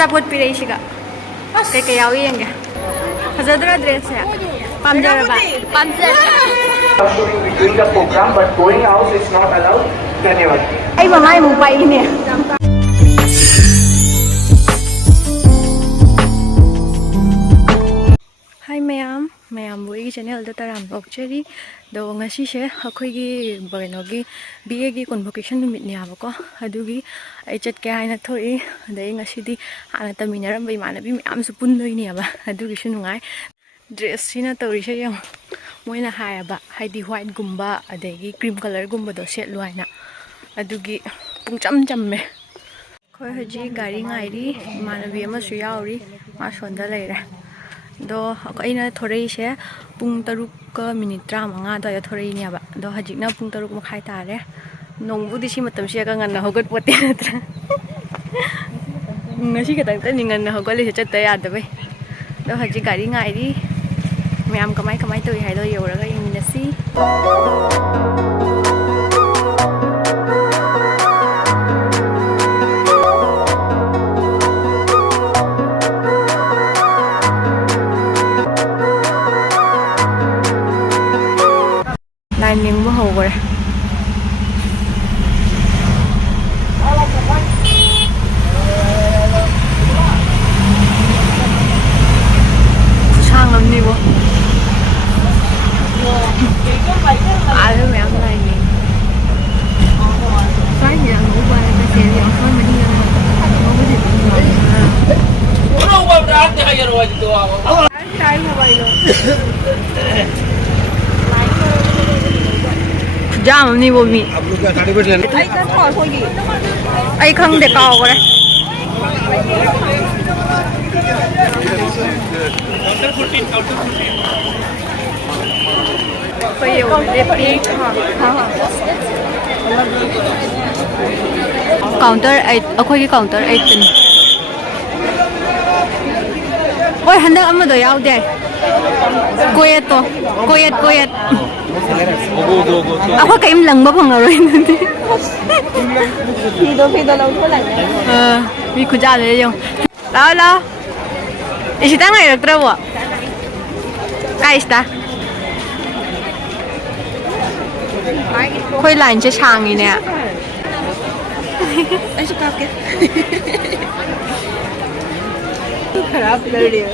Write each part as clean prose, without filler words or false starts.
अचापोट पिरईसिगा कई कई यावी येंगे फजदरा ड्रेस है पामजरबा पामजर doing the program but going out is not allowed. धन्यवाद. आई ममाई मुंबई ने हाय मैम वो चैनल तराम लौचरी दो ngasi अखोगी बगनोगी BA की कॉन्वोकेशन नुमितनेबको अदुगी आई चटके हाइना थोई अदई ngasi हाना तमिनरम इमानबी मैमसु पुनदोइनेबा अदुगिसु नुंगाई ड्रेस सिना तौरिसे यम मोइना हायबा हाइदी व्हाइट गुम्बा अदगी क्रीम कलर गुम्बदो सेटलु हाइना अदुगी पुंगचम चम्मे खोय हजी गाड़ी गाइरी इमानबी अमसु याउरी मा सोंदा लेरे दो अꯩꯅ थोरैसे पुंग 3:35 दो थोरैनेबा दो हजिकना पुंग 3:30 तारे नोंबुदि सि मतमसे का ngana होगत पोते नत्रा ngasi खतंग तनि ngana होगले चत्ता यादबै दो हजि गाड़ी गाइरी मैम कमाई कमाई तोइ हाइदो यौरगा यंगमिनसी लाइन होगरे सांगमनिबो आलू ma'am line sign yang ubah ke yang kan meni mau begitu orang ubah berarti aja ruang itu awal saya mau bayar जाम नहीं वो भी आप लोग का साड़ी बेच लेना आई का थोड़ होगी आई खंग दे का होगा कोई ये हां काउंटर 8 अखोई काउंटर 8 तन ओए हंदा अमदो याउदे कोयत ako kaim lang ba pang aroy nanti pido lang ko lang mi kuja le yung lao isita ngai raktra bo kai ista khoi line che changi ne ai su ka ke खराब लग रही है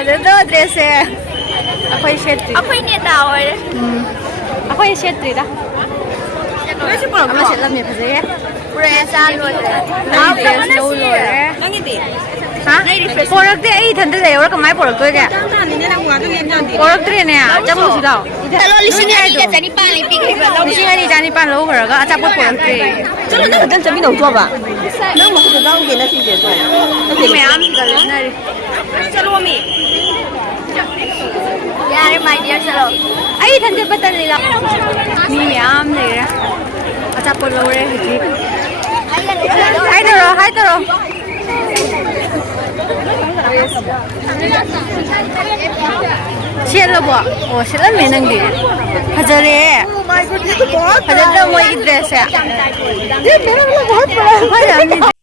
अदो dress है अखोई सेट्री अखोई नेता ओरे अखोई सेट्री दा वैसे पर हम सेटला में फजे पूरा ऐसा लोरे हां ड्रेस लो लोरे नंगिदी हां नहीं रिफ्रेश प्रोडक्ट ए थंदे ले और कमाई प्रोडक्ट तो क्या प्रोडक्ट रे ने जब मुसु दाओ चलो लिसिंग आई के जानी पानी पी के लिसिंग आई जानी पान लो भरगा अच्छा प्रोडक्ट रे चलो ना जन जमी नो जो बा ना मो तो जाओ के ना सी जे तो मैं आम कर ना रे चलो मम्मी यार माय डियर चलो आई थंदे बतन ले ला मी मैं आम ले रे अच्छा पोल लो रे जी हाय तो शेलबो ओ शेलम में नंगी हजरे हजरे वो ड्रेस है ये मेरा बहुत बड़ा है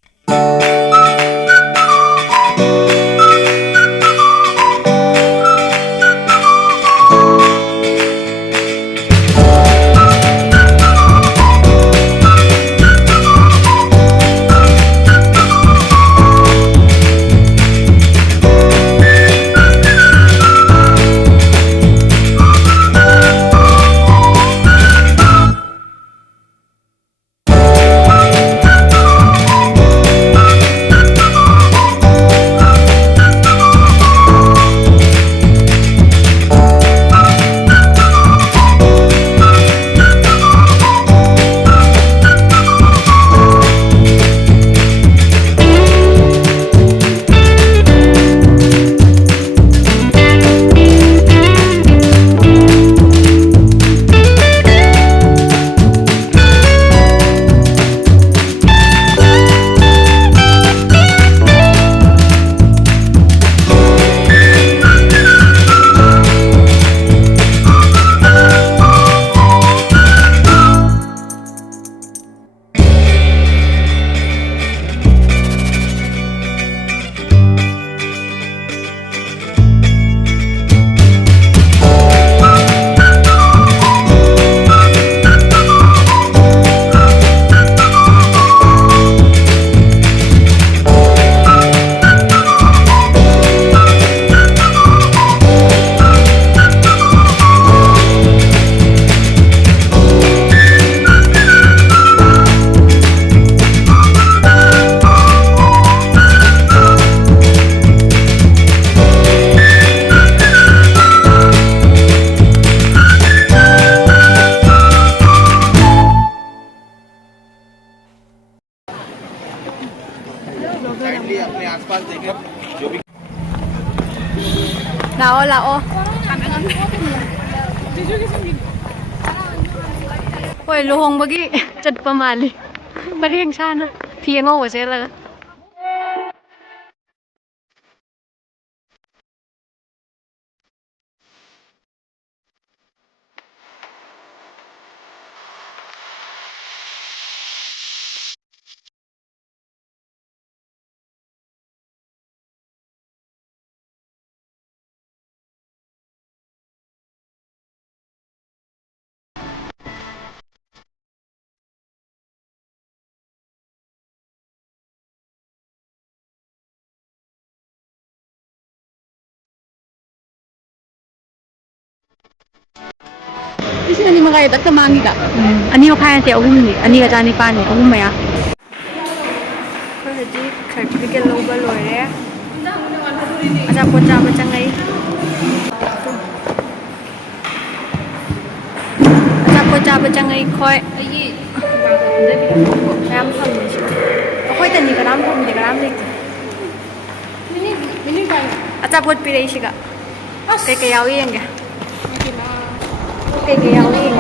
Lao lao. Ôi luồng bagi chật pa mali. Bariang sana. Piango wa sela. Kasi hindi makaya tak tamangi ka. Ani makaya ti ahum ni. Ani ka jani pa ni ahum maya. Ko haji certificate lo ba lo re. Acha pocha ba changai. Acha pocha ba changai khoi. Ram tham ni. Khoi ta ni ka ram tham ni ka ram ni. Mini ka. Acha pot pi rei shi ka. Kai kai yaw yeng ge. Cái áo gì nhé?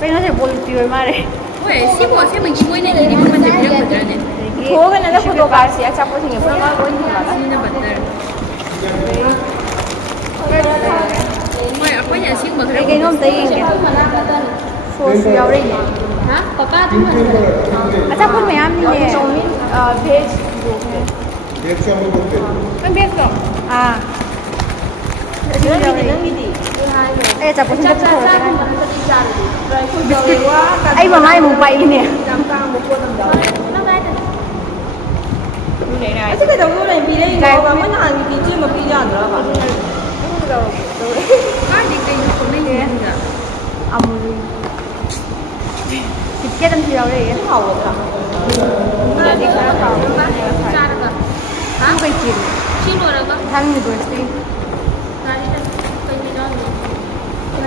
Cái nó sẽ bôi tiêu mà đấy. Ôi, xí bộ xe mình mua này thì mình sẽ biết được này. Phố cái này là photo card sẽ chụp hình cái photo card của mình là. Xí nó bật rồi. Ôi, ở cái nhà xí mà cái nó thấy gì số siêu đấy nhỉ? hả? Papa tu mình. Chắc con mày ăn gì nhỉ? Veg. Không biết rồi. À. Cái gì nó gì đi? Ê, chả có gì đâu. Ai mà mai muốn bay nè. Chứ cái đầu này bị đây nó mới là bị chưa mà bị giòn nữa mà. Có gì thì nó cũng nên gì nữa. Thịt chết ăn thiêu đây. Cái hầu rồi hả? Giờ đi khá là xa được rồi. Hả? Phải chín. Chín rồi được không? Thằng university. Ra đi đây. Cái gì đó gì?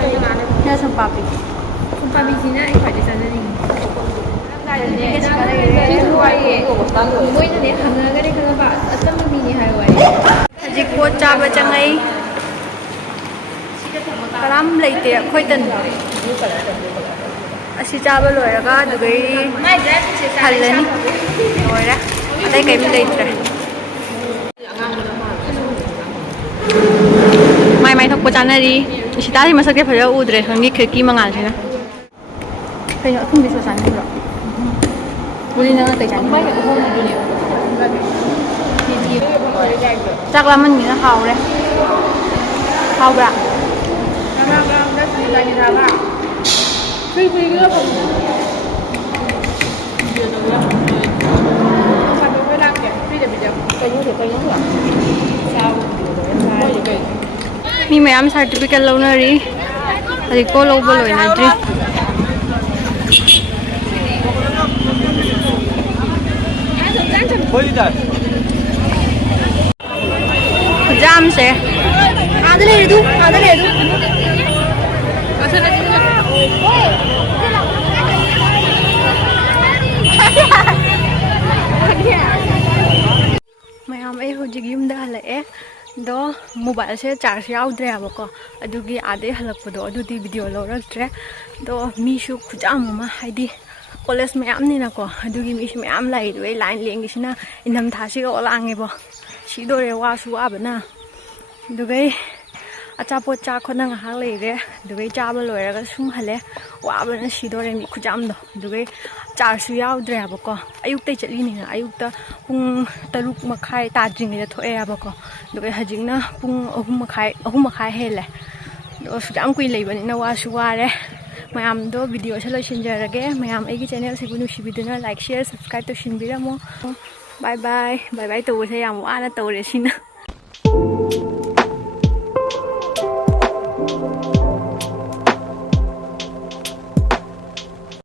Cái gì mà đây? Here's some papi. Không phải mình xin á, anh phải đi sang đây đi. Cái gì cái đây? Mỗi lần đến hàng cái đây không phải Assam mình hay vậy. Hajik po chaba changai. Karam leite khoi tan. Asi chaba loiraga dugai halani. Loira. Atai kai mi leite. Mai thok po chana ri. Sita si masak ke phaya udre hangi khirki mangal thena. Kai no thum bi so san ro. Buli na tai chan. Mai ko hom ni ni. Chắc là mình nghĩ là hào đấy. Hào bạc. Mi mày am certificate lâu nữa đi. Thì cô lâu bao lâu này đi. Jam sẽ. Ada lagi tu, ada lagi tu. Asal lagi tu. Mày am ấy hồi game đã lại đó mobile sẽ charge out rồi mà có, adugi ade halak podo adudi video lo rak tre, đó mi shu khujam mà hay đi. College mày am ni na có, adugi mi shu mày am lại rồi line liền cái na inam thasi có lang nghe bo. Chỉ đôi wa su à bữa được cái acha po cha khon nang ha le re được cái cha ba loi ra sum hale wa ba na si do re mi khujam do được cái cha su yaw dre ba ko ayuk te chali ni na ayuk ta pung taruk makhai ta jing ni tho e ba ko được cái hajing na pung ahum makhai he le do su jam kui le ba ni na wa su wa re mayam do video se lo shin ja ra ge mayam ai gi channel se bu nu shi bi na like share subscribe to shin bi ra mo bye bye to se yam wa na to re sin